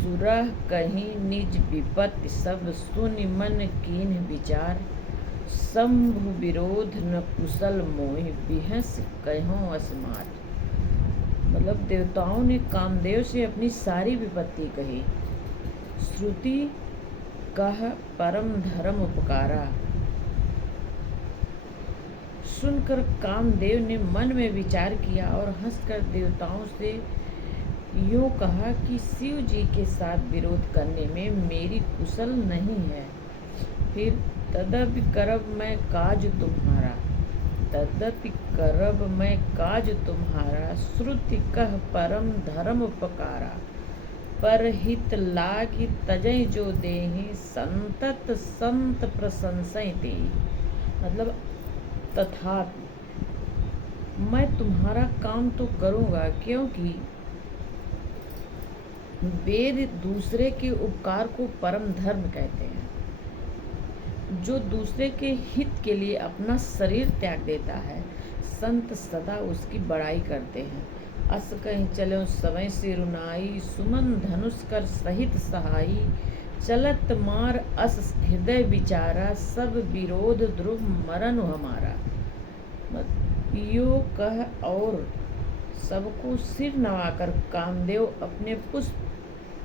सुरह कहीं निज विपत्ति, सब सुनि मन कीन्ह विचार। शंभु विरोध न कुशल मोहि, बिहस कहो असमार। मतलब देवताओं ने कामदेव से अपनी सारी विपत्ति कही। श्रुति कह परम धर्म उपकारा। सुनकर कामदेव ने मन में विचार किया और हंसकर देवताओं से यूँ कहा कि शिव जी के साथ विरोध करने में मेरी कुशल नहीं है। फिर तदपि करब मैं काज तुम्हारा, तदपि करब मैं काज तुम्हारा। श्रुति कह परम धर्म उपकारा, पर हित लागी तजय जो देहि, संतत संत प्रशंसय तेहि। मतलब तथापि मैं तुम्हारा काम तो करूँगा, क्योंकि वेद दूसरे के उपकार को परम धर्म कहते हैं। जो दूसरे के हित के लिए अपना शरीर त्याग देता है, संत सदा उसकी बड़ाई करते हैं। अस कहीं चलो सवै सिरुनाई, सुमन धनुष कर सहित सहाई। चलत मार अस हृदय विचारा, सब विरोध ध्रुव मरण हमारा। यो कह और सबको सिर नवाकर कामदेव अपने पुष्प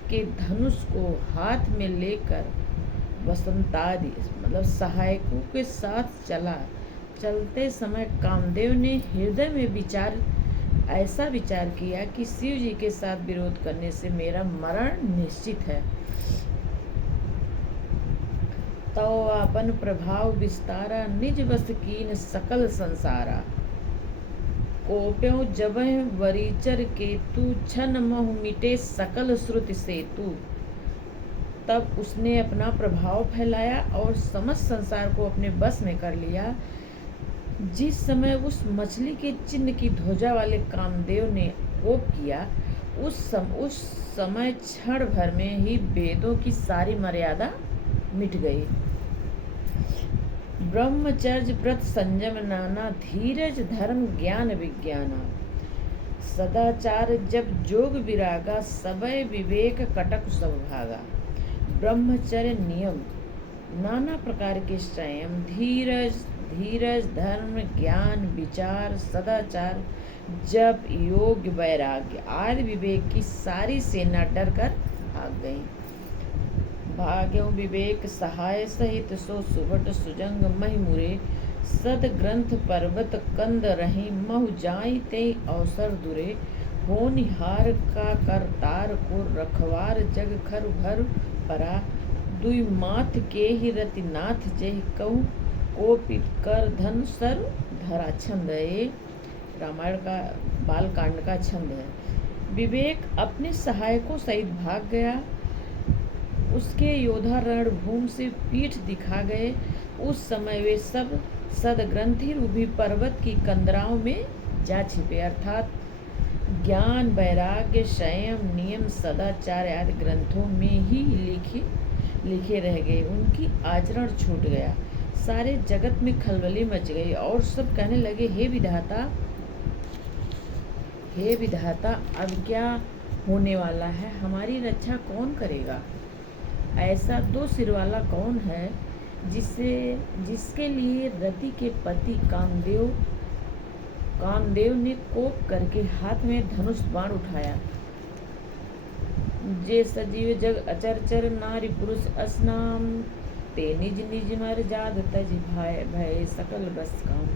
के धनुष को हाथ में लेकर वसंतादि मतलब सहायकों के साथ चला। चलते समय कामदेव ने हृदय में ऐसा विचार किया कि शिव जी के साथ विरोध करने से मेरा मरण निश्चित है। तो अपन प्रभाव विस्तारा, निज बस कीन सकल संसारा। कोप्यों जबह वरीचर केतु, छन महु मिटे सकल श्रुति सेतु। तब उसने अपना प्रभाव फैलाया और समस्त संसार को अपने बस में कर लिया। जिस समय उस मछली के चिन्ह की ध्वजा वाले कामदेव ने कोप किया, उस समय क्षण भर में ही वेदों की सारी मर्यादा मिट गई। ब्रह्मचर्य व्रत संयम नाना, धीरज धर्म ज्ञान विज्ञाना। सदाचार जब जोग विरागा, सबय विवेक कटक सब भागा। ब्रह्मचर्य नियम, नाना प्रकार के संयम, धीरज धर्म ज्ञान विचार सदाचार, जब योग वैराग्य आदि विवेक की सारी सेना डर कर भाग गई। भाग्यों विवेक सहाय सहित, सो सुभट सुजंग महि मुरे। सद ग्रंथ पर्वत कंद रही, महु जाई ते अवसर दुरे। होनिहार का करतार को, रखवार जग खर भर परा। दुई माथ के ही रतिनाथ, जय कहूँ कोपित कर धन सर धरा। छंद है रामायण का बालकांड का छंद है। विवेक अपने सहायकों सहित भाग गया। उसके योद्धा रणभूमि से पीठ दिखा गए। उस समय वे सब सदग्रंथि रूपी पर्वत की कंदराओं में जा छिपे, अर्थात ज्ञान वैराग्य संयम नियम सदाचार आदि ग्रंथों में ही लिखे रह गए। उनकी आचरण छूट गया। सारे जगत में खलबली मच गई और सब कहने लगे, हे विधाता अब क्या होने वाला है? हमारी रक्षा कौन करेगा? ऐसा दो सिर वाला कौन है जिसके लिए रति के पति कामदेव ने कोप करके हाथ में धनुष बाण उठाया। जे सजीव जग अचरचर, नारी पुरुष असनाम। ते निज निज मर जाद, तज भय सकल बस काम।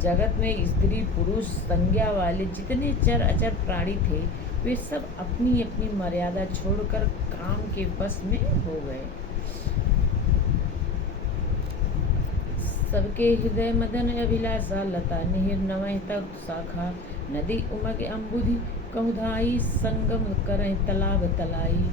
जगत में स्त्री पुरुष संज्ञा वाले जितने चर अचर प्राणी थे, वे सब अपनी अपनी मर्यादा छोड़कर काम के बस में हो गए। सबके हृदय मदन अभिलाषा, लता निहिर नवै तब शाखा। नदी उमग अम्बुधि कहुधाई, संगम करय तालाब तलाई।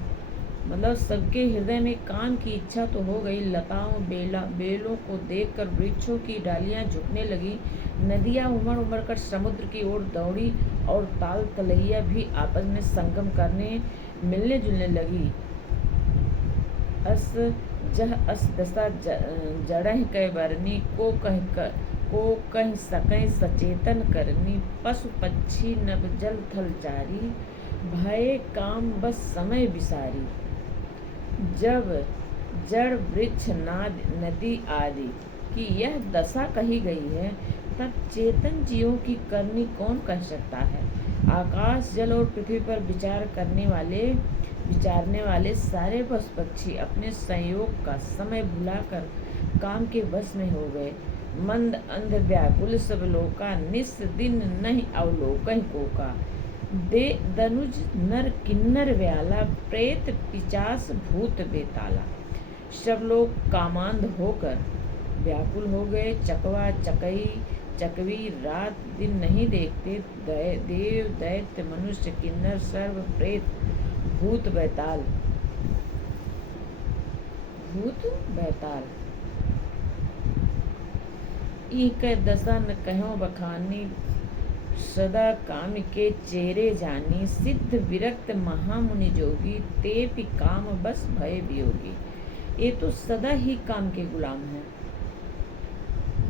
मतलब सबके हृदय में काम की इच्छा तो हो गई। लताओं बेलों को देखकर वृक्षों की डालियां झुकने लगी। नदियां उमड़ उमड़ कर समुद्र की ओर दौड़ी और ताल तलैया भी आपस में संगम करने मिलने जुलने लगी। अस दशा जड़ह कै बरनी, को कहीं सकय सचेतन करनी। पशु पक्षी नभ जल थल चारी, भये काम बस समय विसारी। जब जड़ वृक्ष नाद नदी आदि की यह दशा कही गई है, तब चेतन जीवों की करनी कौन कह सकता है। आकाश जल और पृथ्वी पर विचारने वाले सारे पशु पक्षी अपने संयोग का समय भुलाकर काम के वश में हो गए। मंद अंध व्याकुल सब लोका, निस दिन नहीं अवलोकन कोका। दे दनुज नर किन्नर व्याला, प्रेत पिचास भूत बेताला। सब लोग कामांध होकर व्याकुल हो गए। चकवा चकई चकवी रात दिन नहीं देखते। देव दैत्य मनुष्य किन्नर सर्व प्रेत भूत बैताल इक दशा न कहो बखानी, सदा काम के चेरे जानी। सिद्ध विरक्त महामुनि जोगी, ते पि काम बस भय वियोगी। ये तो सदा ही काम के गुलाम हैं।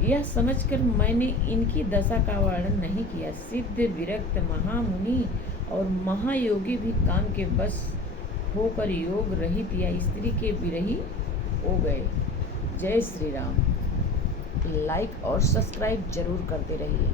यह समझकर मैंने इनकी दशा का वर्णन नहीं किया। सिद्ध विरक्त महामुनि और महायोगी भी काम के बस होकर योग रहित या स्त्री के विरही हो गए। जय श्री राम। लाइक और सब्सक्राइब जरूर करते रहिए।